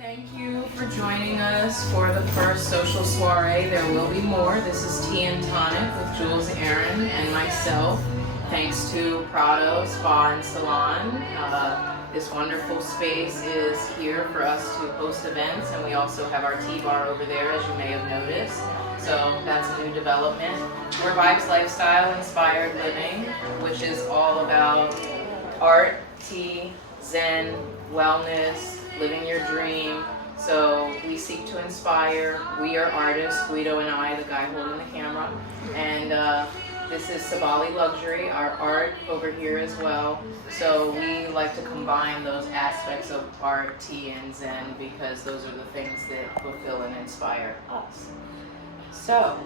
Thank you for joining us for the first social soiree. There will be more. This is Tea and Tonic with Jules, ARON, and myself. Thanks to Prado Spa and Salon. This wonderful space is here for us to host events, and we also have our tea bar over there, as you may have noticed. So that's a new development. We're Vibes Lifestyle Inspired Living, which is all about art, tea, zen, wellness, living your dream. So we seek to inspire. We are artists, Guido and I, the guy holding the camera. And this is Sabali Luxury, our art over here as well. So we like to combine those aspects of art, tea, and zen because those are the things that fulfill and inspire us. So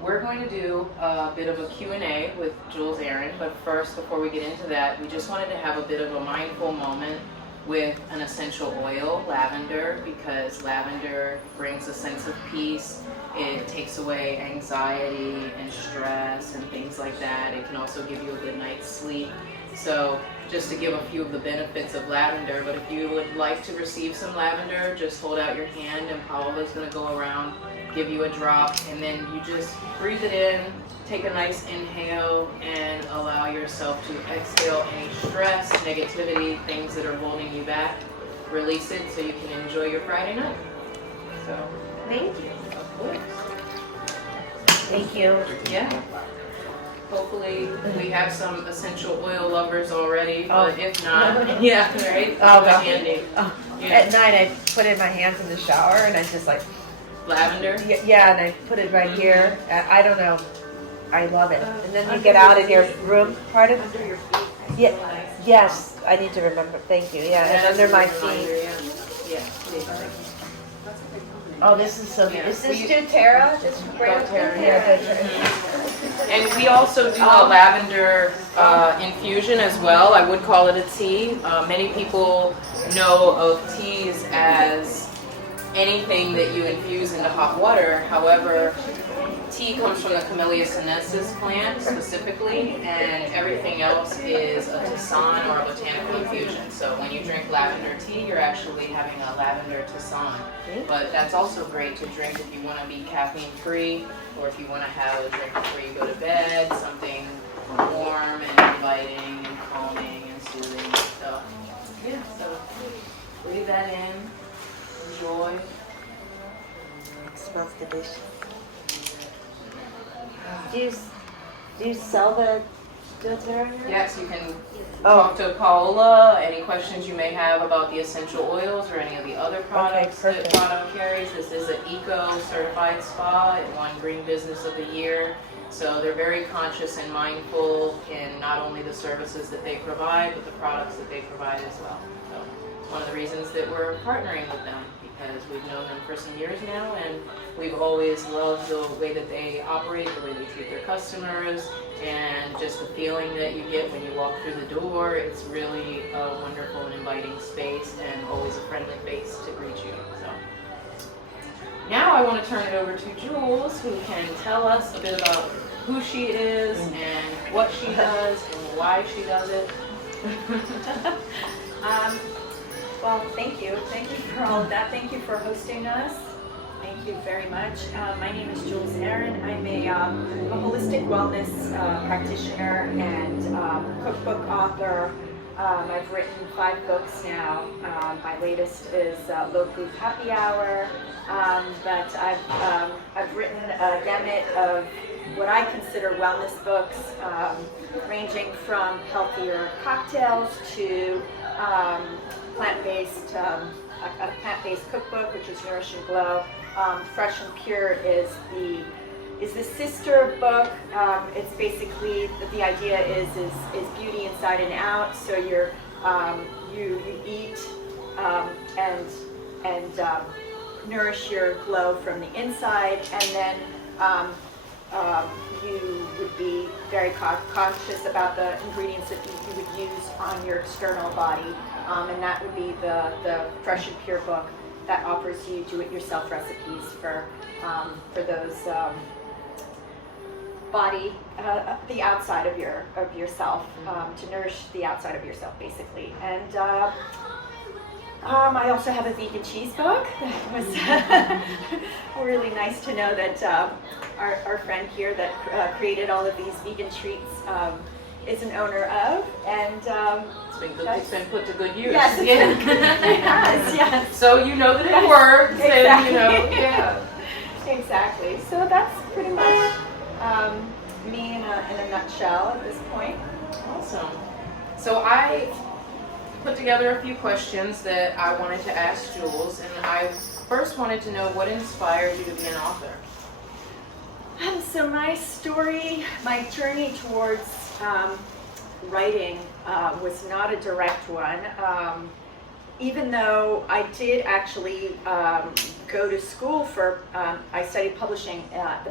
we're going to do a bit of a Q&A with Jules, ARON, but first, before we get into that, we just wanted to have a bit of a mindful moment with an essential oil, lavender, because lavender brings a sense of peace. It takes away anxiety and stress and things like that. It can also give you a good night's sleep. So just to give a few of the benefits of lavender, but if you would like to receive some lavender, just hold out your hand and Paola's going to go around, give you a drop, and then you just breathe it in, take a nice inhale, and allow yourself to exhale any stress, negativity, things that are holding you back. Release it so you can enjoy your Friday night. So, Thank you. of course. Thank you. Yeah. Hopefully we have some essential oil lovers already, but if not, yeah, right? Oh, It's no. handy. Yeah. At night, I put it in my hands in the shower, and I just like, Lavender? yeah, and I put it right here. I don't know. I love it. And then you get out in your room, part of Under your feet. Yeah. Yes, I need to remember. Thank you. Yeah, and under my feet. Yeah. Oh, this is so. Yeah. Is this doTERRA? This brand? doTERRA, Yeah, Mhm. And we also do a lavender infusion as well. I would call it a tea. Many people know of teas as anything that you infuse into hot water. However, tea comes from the Camellia sinensis plant specifically, and everything else is a tisane or a botanical infusion. So when you drink lavender tea, you're actually having a lavender tisane. But that's also great to drink if you want to be caffeine free, or if you want to have a drink before you go to bed, something warm and inviting and calming and soothing. So yeah, so breathe that in, enjoy. It smells delicious. Do you sell the doTERRA here? Yes, you can Oh. talk to Paola, any questions you may have about the essential oils or any of the other products that perfect. Prado carries. This is an eco-certified spa. It won Green Business of the Year. So they're very conscious and mindful in not only the services that they provide, but the products that they provide as well. So it's one of the reasons that we're partnering with them, because we've known them for some years now, and we've always loved the way that they operate, the way they treat their customers, and just the feeling that you get when you walk through the door. It's really a wonderful and inviting space, and always a friendly face to greet you. So now I want to turn it over to Jules, who can tell us a bit about who she is and what she does and why she does it. Well, thank you. Thank you for all of that. Thank you for hosting us. Thank you very much. My name is Jules, ARON. I'm a holistic wellness practitioner and cookbook author. I've written 5 books now. My latest is Low Proof Happy Hour. But I've written a gamut of what I consider wellness books, ranging from healthier cocktails to plant-based, a plant-based cookbook, which is Nourish and Glow. Fresh and Pure is the sister book. It's basically the idea is beauty inside and out. So you eat and nourish your glow from the inside, and then you would be very conscious about the ingredients that you would use on your external body, and that would be the Fresh and Pure book that offers you do-it-yourself recipes for those body, the outside of yourself, to nourish the outside of yourself, basically. And I also have a vegan cheese book. That was really nice to know that our friend here that created all of these vegan treats is an owner of, and It's been put to good use. yes, it has, yes. So you know that it works, Exactly. and you know, yeah. Exactly. So that's pretty much me in a nutshell at this point. Awesome. So I put together a few questions that I wanted to ask Jules, and I first wanted to know what inspired you to be an author. So my story, my journey towards writing was not a direct one. Even though I did actually go to school for, I studied publishing.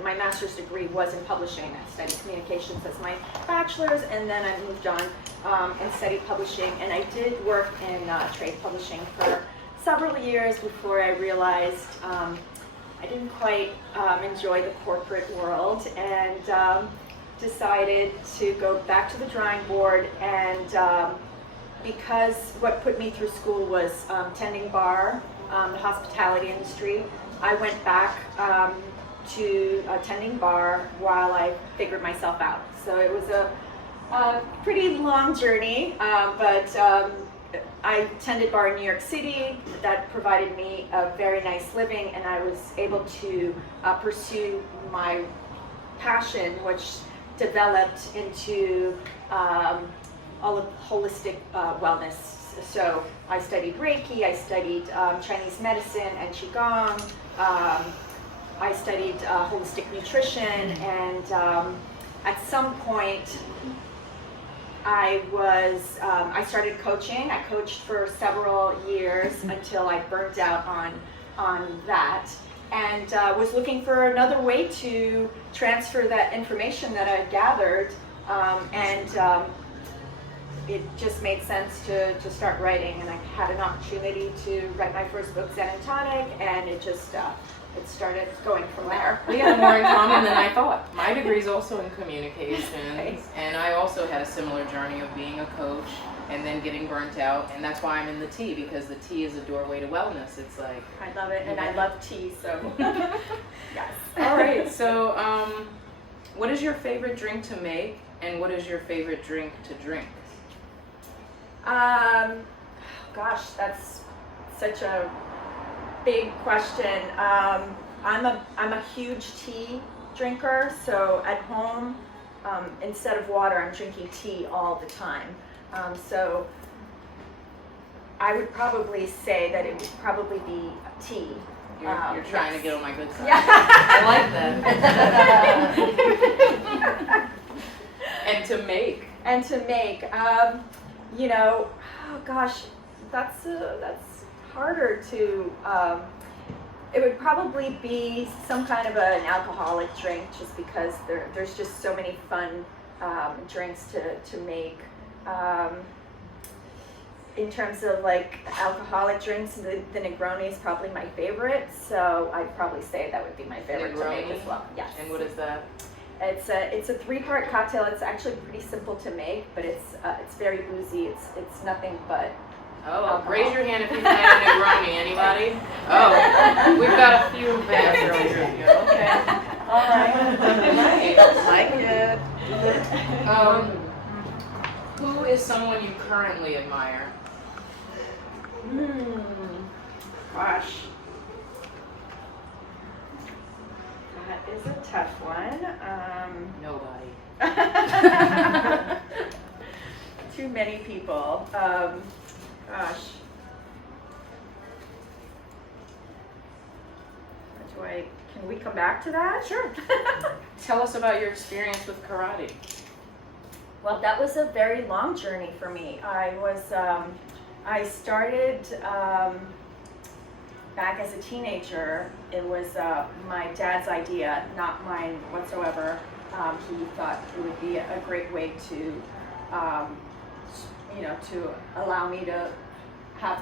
My master's degree was in publishing. I studied communications as my bachelor's, and then I moved on and studied publishing. And I did work in trade publishing for several years before I realized I didn't quite enjoy the corporate world, and decided to go back to the drawing board. And because what put me through school was tending bar, the hospitality industry, I went back to tending bar while I figured myself out. So it was a pretty long journey, but I tended bar in New York City. That provided me a very nice living, and I was able to pursue my passion, which developed into all of holistic wellness. So I studied Reiki, I studied Chinese medicine and Qigong, I studied holistic nutrition, and at some point I started coaching. I coached for several years until I burnt out on that, and was looking for another way to transfer that information that I gathered, and it just made sense to start writing. And I had an opportunity to write my first book, Zen and Tonic, and it just it started going from there. We have more in common than I thought. My degree is also in communications, Nice. and I also had a similar journey of being a coach and then getting burnt out, and that's why I'm in the tea, because the tea is a doorway to wellness. It's like, I love it, and I love tea, so yes. all right, so what is your favorite drink to make, and what is your favorite drink to drink? Gosh, that's such a big question. I'm a huge tea drinker, so at home, instead of water, I'm drinking tea all the time. So I would probably say that it would probably be tea. You're trying to get on my good side. Yeah. I like that. And to make. And to make, you know, oh gosh, that's harder to. It would probably be some kind of an alcoholic drink, just because there's just so many fun drinks to make. In terms of like alcoholic drinks, the Negroni is probably my favorite, so I'd probably say that would be my favorite to make as well. Yes. And what is that? It's a 3-part cocktail. It's actually pretty simple to make, but it's very boozy. It's nothing but. Oh, alcohol. raise your hand if you've had a Negroni. Anybody? Oh, we've got a few fans earlier. Okay. All right. Like it. Who is someone you currently admire? Gosh. That is a tough one. Nobody. Too many people. Gosh. Can we come back to that? Sure. Tell us about your experience with karate. Well, that was a very long journey for me. I started back as a teenager. It was my dad's idea, not mine whatsoever. He thought it would be a great way to, to allow me to have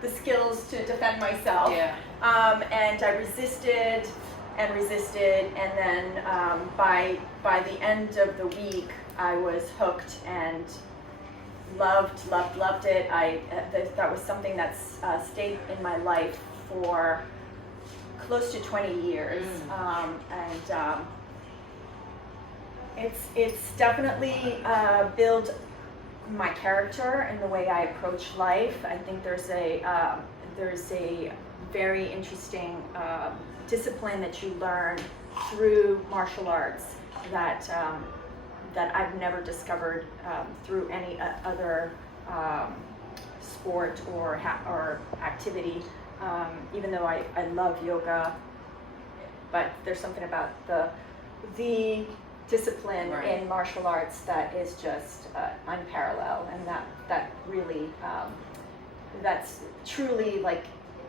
the skills to defend myself. Yeah. And I resisted, and then by the end of the week, I was hooked and loved it. That was something that's stayed in my life for close to 20 years, and it's definitely built my character and the way I approach life. I think there's a very interesting discipline that you learn through martial arts that I've never discovered through any other sport or activity. Even though I love yoga, but there's something about the discipline in martial arts that is just unparalleled, and that really that's truly like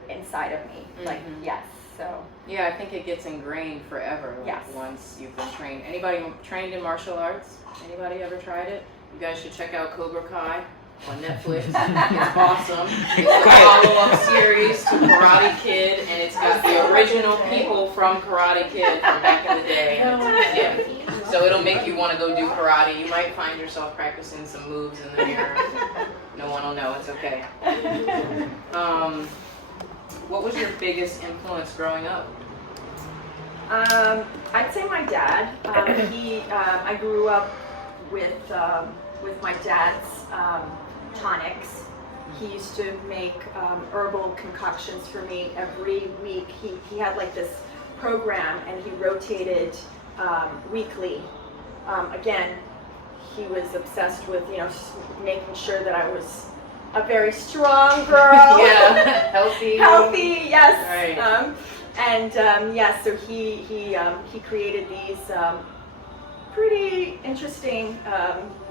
inside of me. Like yes, so yeah, I think it gets ingrained forever. Like, yes. Once you've been trained. Anybody trained in martial arts? Anybody ever tried it? You guys should check out Cobra Kai on Netflix. It's awesome. It's a follow-up series to Karate Kid, and it's got the original people from Karate Kid from back in the day. Yeah. So it'll make you want to go do karate. You might find yourself practicing some moves in the mirror. No one will know. It's okay. What was your biggest influence growing up? I'd say my dad. I grew up with my dad's tonics. He used to make herbal concoctions for me every week. He had like this program, and he rotated weekly. Again, he was obsessed with making sure that I was a very strong girl. Yeah, healthy. Healthy, yes. Right. So he created these pretty interesting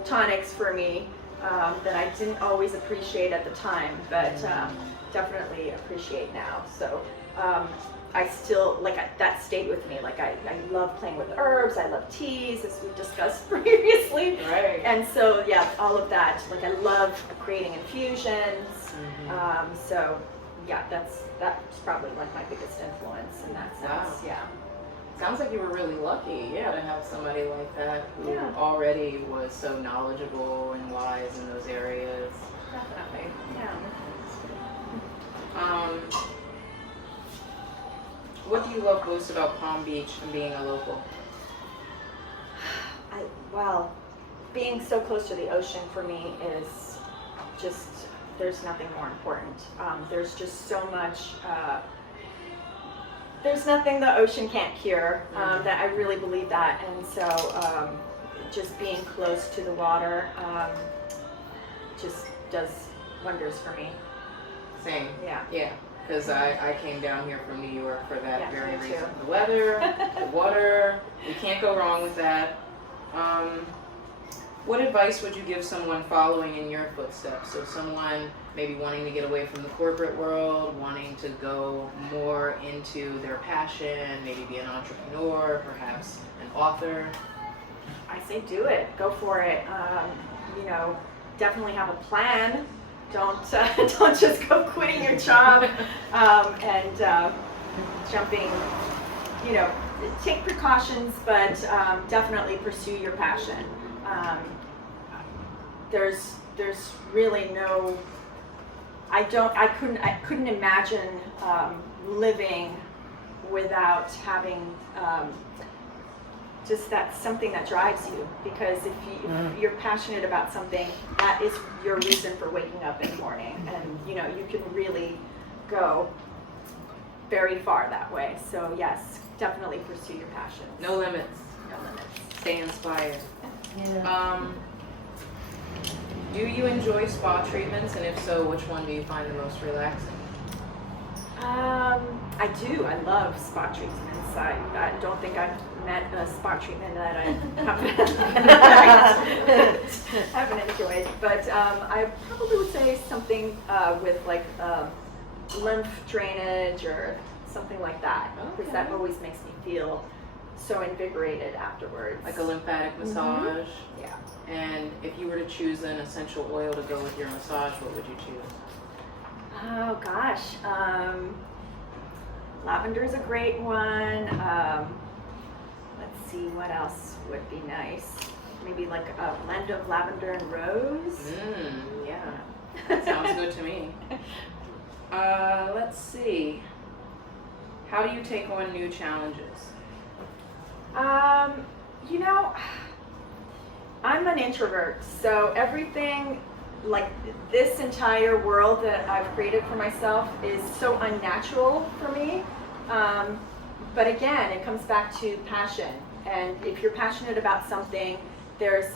tonics for me that I didn't always appreciate at the time, but definitely appreciate now. So I still that stayed with me. Like I love playing with herbs. I love teas, as we've discussed previously. Right. And so yeah, all of that. Like I love creating infusions. So yeah, that's probably like my biggest influence in that sense. Wow. Yeah. Sounds like you were really lucky, to have somebody like that who already was so knowledgeable and wise in those areas. Definitely. Yeah. What do you love most about Palm Beach and being a local? Well, being so close to the ocean for me is just, there's nothing more important. There's just so much, there's nothing the ocean can't cure, that I really believe that. And so just being close to the water just does wonders for me. Same. Yeah. Yeah. Because I came down here from New York for that very me reason. too. The weather, the water, you can't go wrong with that. What advice would you give someone following in your footsteps? So someone maybe wanting to get away from the corporate world, wanting to go more into their passion, maybe be an entrepreneur, perhaps an author. I say do it. Go for it. Definitely have a plan. Don't just go quitting your job and jumping. Take precautions, but definitely pursue your passion. There's really no. I couldn't imagine living without having just that's something that drives you, because if you're passionate about something, that is your reason for waking up in the morning, and you can really go very far that way. So yes, definitely pursue your passion. No limits. No limits. Stay inspired. Yeah. Do you enjoy spa treatments, and if so, which one do you find the most relaxing? I do. I love spa treatments. I don't think I've met a spa treatment that I haven't enjoyed. But I probably would say something with like lymph drainage or something like that, because that always makes me feel so invigorated afterwards. Like a lymphatic massage? Yeah. And if you were to choose an essential oil to go with your massage, what would you choose? Oh gosh, lavender is a great one. Let's see, what else would be nice. maybe like a blend of lavender and rose. Yeah, that sounds good to me. Let's see. How do you take on new challenges? You know, I'm an introvert, so everything, like this entire world that I've created for myself is so unnatural for me. But again, it comes back to passion. And if you're passionate about something, there's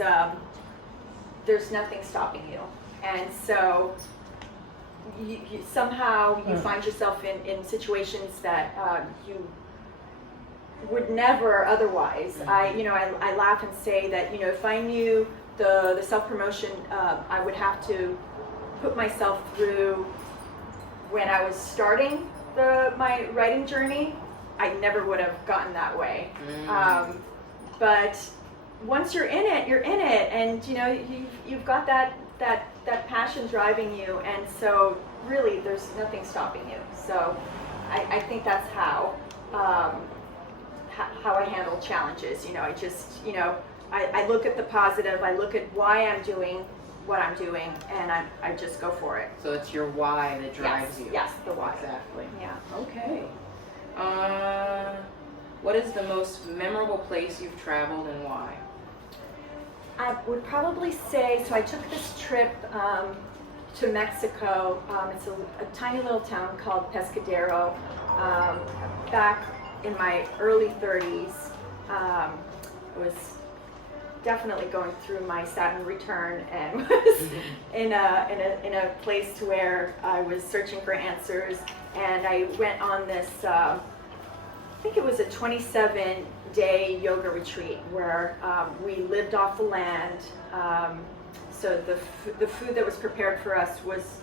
nothing stopping you. And so somehow you find yourself in situations that you would never otherwise. I laugh and say that, if I knew the self-promotion I would have to put myself through when I was starting my writing journey, I never would have gotten that way. But once you're in it, and you've got that passion driving you, and so really there's nothing stopping you. So I think that's how I handle challenges. I just I look at the positive, I look at why I'm doing what I'm doing, and I just go for it. So it's your why that drives you. Yes, the why. Exactly. Yeah. Okay. What is the most memorable place you've traveled and why? I would probably say, so I took this trip to Mexico. It's a tiny little town called Pescadero. Back in my early 30s, I was definitely going through my Saturn return and was in a place where I was searching for answers, and I went on this I think it was a 27-day yoga retreat where we lived off the land. So the food that was prepared for us was,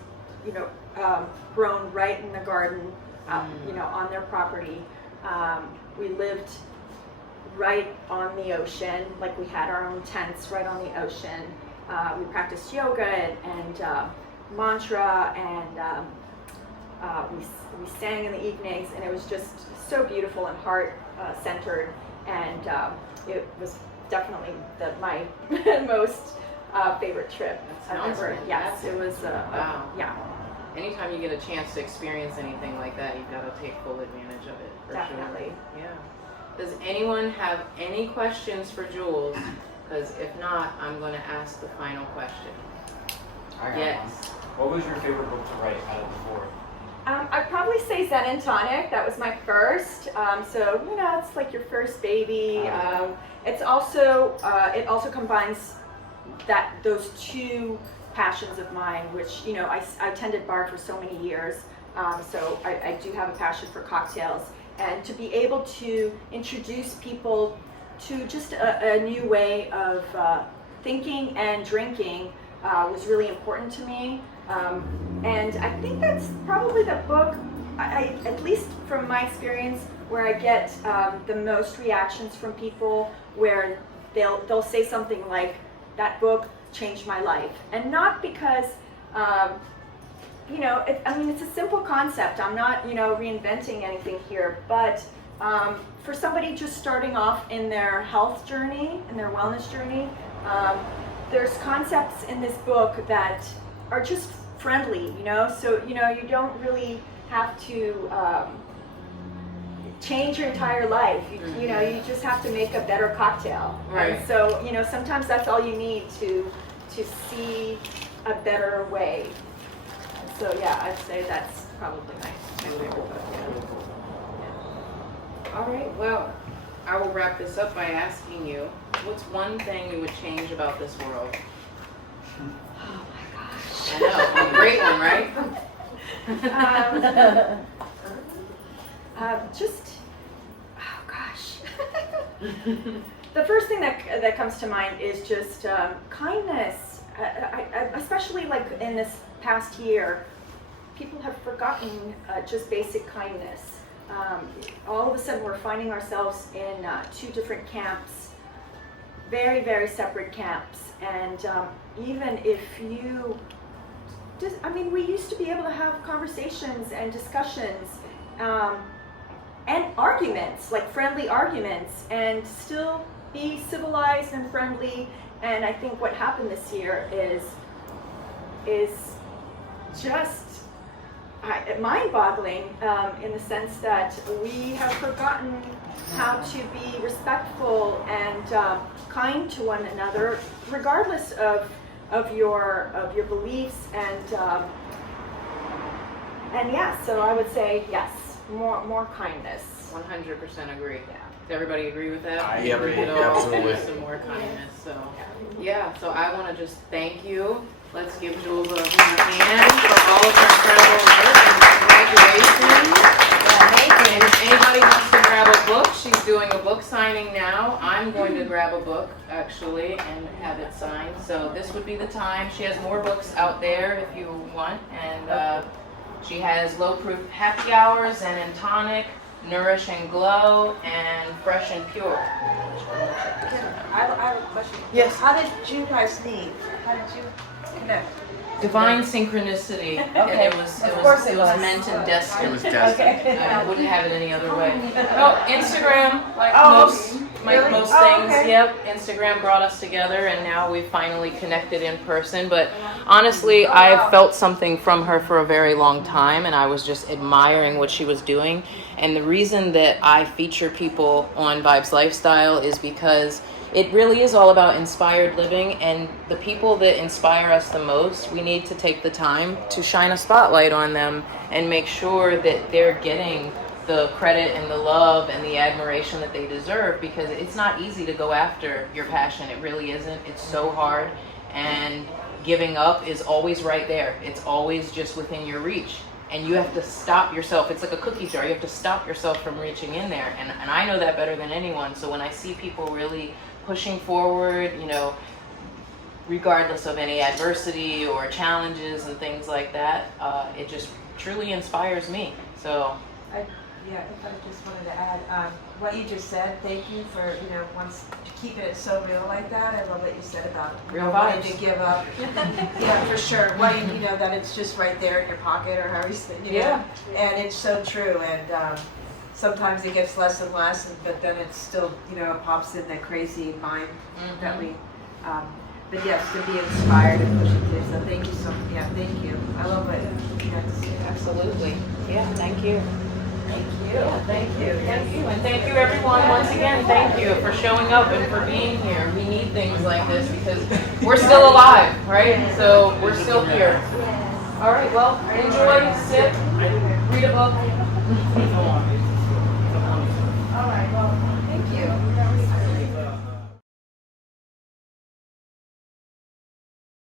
grown right in the garden, on their property. We lived right on the ocean, like we had our own tents right on the ocean. We practiced yoga and mantra, and we sang in the evenings, and it was just so beautiful and heart-centered, and it was definitely my most favorite trip ever. Yes, it was. Wow. Yeah. Anytime you get a chance to experience anything like that, you've got to take full advantage of it. For Definitely. Sure. Yeah. Does anyone have any questions for Jules? Because if not, I'm going to ask the final question. I got Yes. one. What was your favorite book to write out of the four? I'd probably say Zen and Tonic. That was my first. So it's like your first baby. It's also it also combines those two passions of mine, which I tended bar for so many years. So I do have a passion for cocktails, and to be able to introduce people to just a new way of thinking and drinking was really important to me. And I think that's probably the book, at least from my experience, where I get the most reactions from people, where they'll say something like, "That book changed my life," and not because it's a simple concept. I'm not reinventing anything here, but for somebody just starting off in their health journey, in their wellness journey, there's concepts in this book that are just friendly, so you don't really have to change your entire life. You just have to make a better cocktail. Right. And so sometimes that's all you need to see a better way. So yeah, I'd say that's probably my favorite book. Yeah. All right. Well, I will wrap this up by asking you, what's one thing you would change about this world? Oh my gosh. I know, a great one, right? Oh gosh. The first thing that comes to mind is just kindness. Especially like in this past year, people have forgotten just basic kindness. All of a sudden we're finding ourselves in two different camps, very, very separate camps. And even if we used to be able to have conversations and discussions and arguments, like friendly arguments, and still be civilized and friendly And I think what happened this year is just mind-boggling in the sense that we have forgotten how to be respectful and kind to one another, regardless of your beliefs and yes. So I would say yes, more kindness. 100% agree. Does everybody agree with that? I agree. You know, Absolutely. some more kindness. So yeah. So I want to just thank you. Let's give Jules a hand for all of her incredible work and congratulations. And if anybody wants to grab a book, she's doing a book signing now. I'm going to grab a book actually and have it signed. So this would be the time. She has more books out there if you want, and she has Low Proof Happy Hours and in Tonic, Nourish and Glow, and Fresh and Pure. I have a question. Yes. How did you guys meet? How did you connect? Divine synchronicity, Okay. and it was Of course it was. meant and destined. It was destined. Okay. I wouldn't have it any other way. Oh, Instagram, like Really? most Oh, things. okay. Yep, Instagram brought us together, and now we finally connected in person. But honestly, I've felt something from her for a very long time, and I was just admiring what she was doing. And the reason that I feature people on Vibes Lifestyle is because it really is all about inspired living, and the people that inspire us the most, we need to take the time to shine a spotlight on them and make sure that they're getting the credit and the love and the admiration that they deserve, because it's not easy to go after your passion. It really isn't. It's so hard, and giving up is always right there. It's always just within your reach. And you have to stop yourself. It's like a cookie jar. You have to stop yourself from reaching in there. And I know that better than anyone. So when I see people really pushing forward, you know, regardless of any adversity or challenges and things like that, it just truly inspires me. So Yeah, if I just wanted to add, what you just said, thank you for, once keeping it so real like that. I love what you said about Real wanting vibes. to give up. Yeah, for sure. Wanting, that it's just right there in your pocket or however you say, Yeah. And it's so true. And sometimes it gets less and less, but then it's still, it pops in that crazy mind that we, but yes, to be inspired and push it through. So thank you thank you. I love what you had to say. absolutely. Yeah, thank you. Thank you. Yeah, thank you. Thank you. And thank you everyone once again. Thank you for showing up and for being here. We need things like this because we're still alive, right? So we're still here. All right, well, enjoy, sit, read a book. All right, well, thank you.